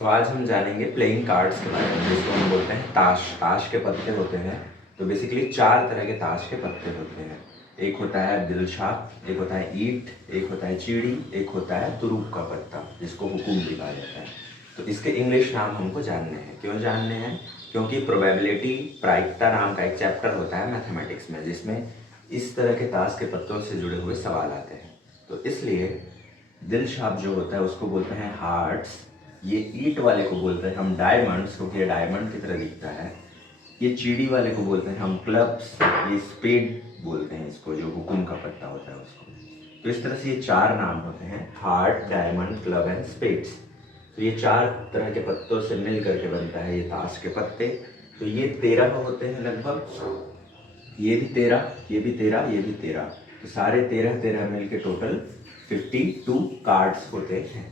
तो आज हम जानेंगे प्लेइंग कार्ड्स के बारे में, जिसको हम बोलते हैं ताश। ताश के पत्ते होते हैं, तो बेसिकली 4 तरह के ताश के पत्ते होते हैं। एक होता है दिलशाप, एक होता है ईंट, एक होता है चीड़ी, एक होता है तुरुप का पत्ता, जिसको हुकुम भी कहा जाता है। तो इसके इंग्लिश नाम हमको जानने हैं। क्यों जानने हैं? क्योंकि प्रोबेबिलिटी प्रायिकता नाम का एक चैप्टर होता है मैथमेटिक्स में, जिसमें इस तरह के ताश के पत्तों से जुड़े हुए सवाल आते हैं। तो इसलिए दिलशाप जो होता है उसको बोलते हैं हार्ट्स, ये ईंट वाले को बोलते हैं हम डायमंड्स, क्योंकि ये डायमंड की तरह दिखता है। ये चीड़ी वाले को बोलते हैं हम क्लब्स, ये स्पेड बोलते हैं इसको, जो हुकुम का पत्ता होता है उसको। तो इस तरह से ये 4 नाम होते हैं, heart, diamond, club and spades. तो ये 4 तरह के पत्तों से मिल करके बनता है ये ताश के पत्ते। तो ये 13 होते हैं लगभग, ये भी 13, ये भी 13, ये भी 13। तो सारे 13 मिल के टोटल 52 कार्ड्स होते हैं।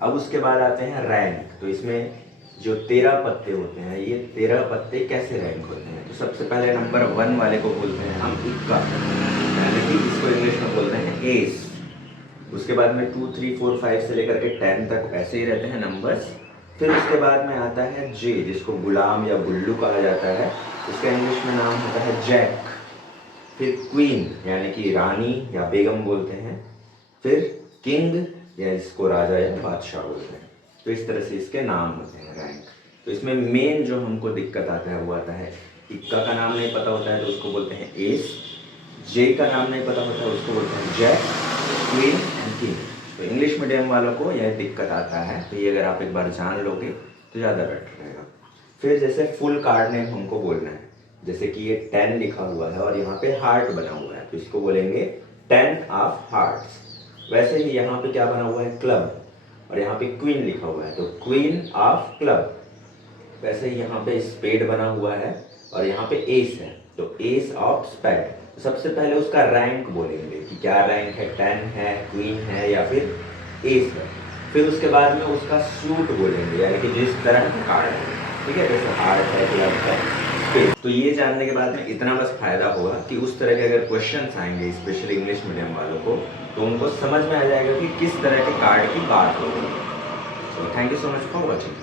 अब उसके बाद आते हैं रैंक। तो इसमें जो 13 पत्ते होते हैं, ये 13 पत्ते कैसे रैंक होते हैं? तो सबसे पहले नंबर 1 वाले को बोलते हैं हम इक्का, यानी कि इसको इंग्लिश में बोलते हैं एस। उसके बाद में 2, 3, 4, 5 से लेकर के 10 तक ऐसे ही रहते हैं नंबर्स। फिर उसके बाद में आता है जे, जिसको गुलाम या गुल्लू कहा जाता है, उसका इंग्लिश में नाम होता है जैक। फिर क्वीन, यानी कि रानी या बेगम बोलते हैं। फिर किंग, या इसको राजा या बादशाह बोलते हैं। तो इस तरह से इसके नाम होते हैं रैंक। तो इसमें मेन जो हमको दिक्कत आता है वो आता है इक्का का नाम नहीं पता होता है तो उसको बोलते हैं एस, जे का नाम नहीं पता होता है उसको बोलते हैं जैक, क्वीन एंड किंग। तो इंग्लिश मीडियम वालों को यह दिक्कत आता है, तो ये अगर आप एक बार जान लोगे तो ज़्यादा बेटर रहेगा। फिर जैसे फुल कार्ड नेम हमको बोलना है, जैसे कि ये 10 लिखा हुआ है और यहाँ पे हार्ट बना हुआ है, तो इसको बोलेंगे 10 ऑफ हार्ट्स। वैसे ही यहाँ पे क्या बना हुआ है? क्लब, और यहाँ पे क्वीन लिखा हुआ है, तो क्वीन ऑफ क्लब। वैसे ही यहाँ पे स्पेड बना हुआ है और यहाँ पे एस है, तो एस ऑफ स्पेड। तो सबसे पहले उसका रैंक बोलेंगे कि क्या रैंक है, 10 है, क्वीन है या फिर एस है। फिर उसके बाद में उसका सूट बोलेंगे, यानी कि जिस तरह का कार्ड है, ठीक है, जैसे हार्ट है, क्लब है। तो ये जानने के बाद में इतना बस फायदा होगा कि उस तरह के अगर क्वेश्चंस आएंगे स्पेशली इंग्लिश मीडियम वालों को, तो उनको समझ में आ जाएगा कि किस तरह के कार्ड की बात हो रही है। तो thank you so much for watching.